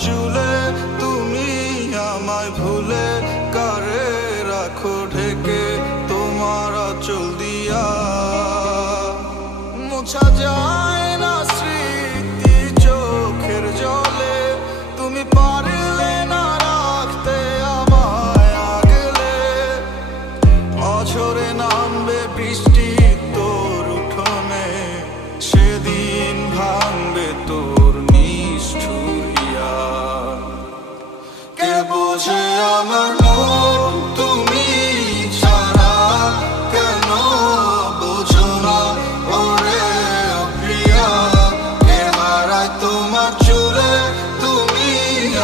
চুলে, তুমি আমায় ভুলে কারে রাখো ঢেকে তোমার আঁচল দিয়া। মোছা যায় না স্মৃতি চোখের জলে, তুমি পারলে না রাখতে আমায় আগলে। অঝরে নামবে বৃষ্টি তোর উঠোনে, সেদিন ভাঙবে তোর নিষ্ঠুর হিয়া। কে বোঝে আমার মন তুমি ছাড়া, কেন বোঝো না ওরে প্রিয়া। কে হারায় তোমার চুলে, তুমি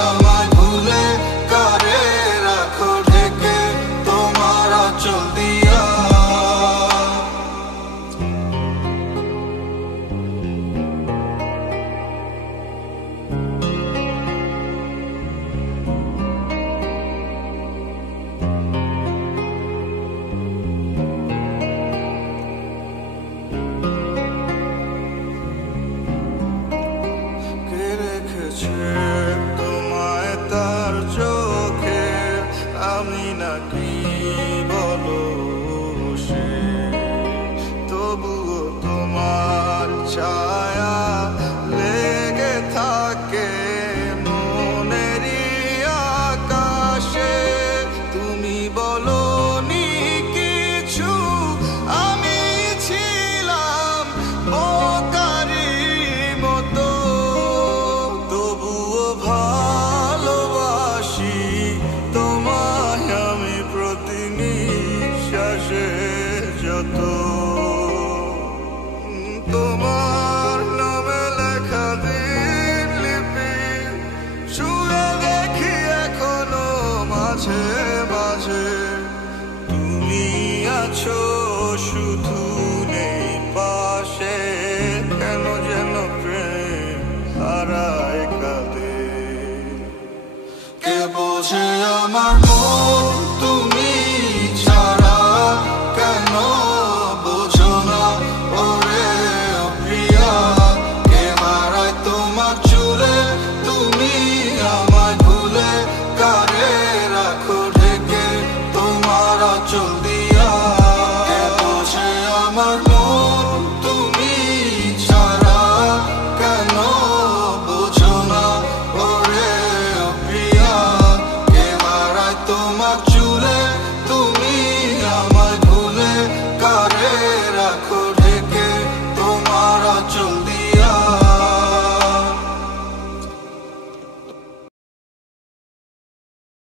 আমায় ভুলে কারে রাখো ঢেকে তোমার আঁচল দিয়া। তোমায় তার চোখে আমি নাকি বলো সে, তবুও তোমার ছায়া লেগে থাকে মনেরই আকাশে। তুমি বলো নি কিছু, আমি ছিলাম বোকারি মতো, তবুও ভালোবাসি তোমায় আমি প্রতি নিঃশ্বাসে যত। তোমার